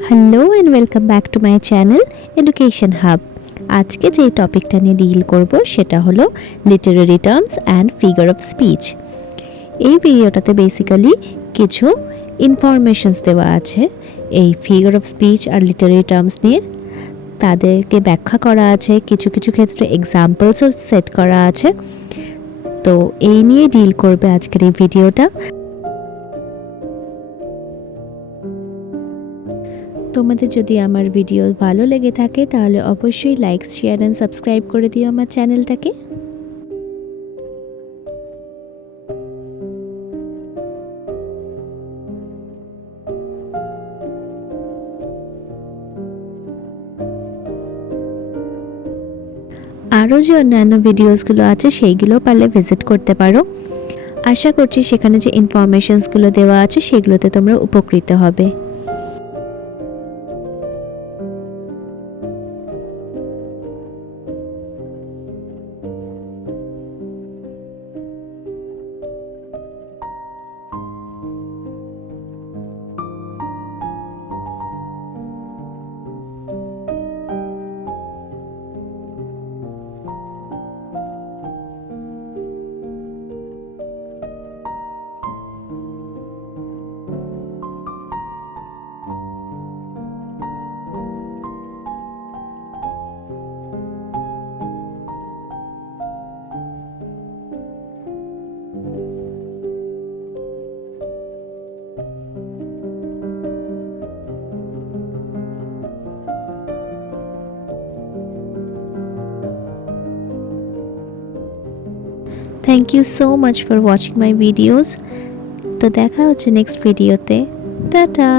Hello and welcome back to my channel education hub. আজকে যে টপিকটা নিয়ে ডিল করব সেটা হলো literary terms and figure of speech. এই ভিডিওটাতে বেসিক্যালি কিছু ইনফরমেশনস দেওয়া আছে এই ফিগার অফ স্পিচ আর লিটারেরি টার্মস নিয়ে। তাদেরকে ব্যাখ্যা করা আছে, কিছু কিছু ক্ষেত্রে এক্সাম্পলসও সেট করা আছে। তো এই নিয়ে ডিল করবে আজকের এই ভিডিওটা। তোমাদের যদি আমার ভিডিও ভালো লেগে থাকে তাহলে অবশ্যই লাইক, শেয়ার অ্যান্ড সাবস্ক্রাইব করে দিও আমার চ্যানেলটাকে। আরও যে অন্যান্য ভিডিওসগুলো আছে সেইগুলো পারলে ভিজিট করতে পারো। আশা করছি সেখানে যে ইনফরমেশনসগুলো দেওয়া আছে সেগুলোতে তোমরা উপকৃত হবে। Thank you so much for watching my videos. তো দেখা হচ্ছে নেক্সট ভিডিওতে। টাটা।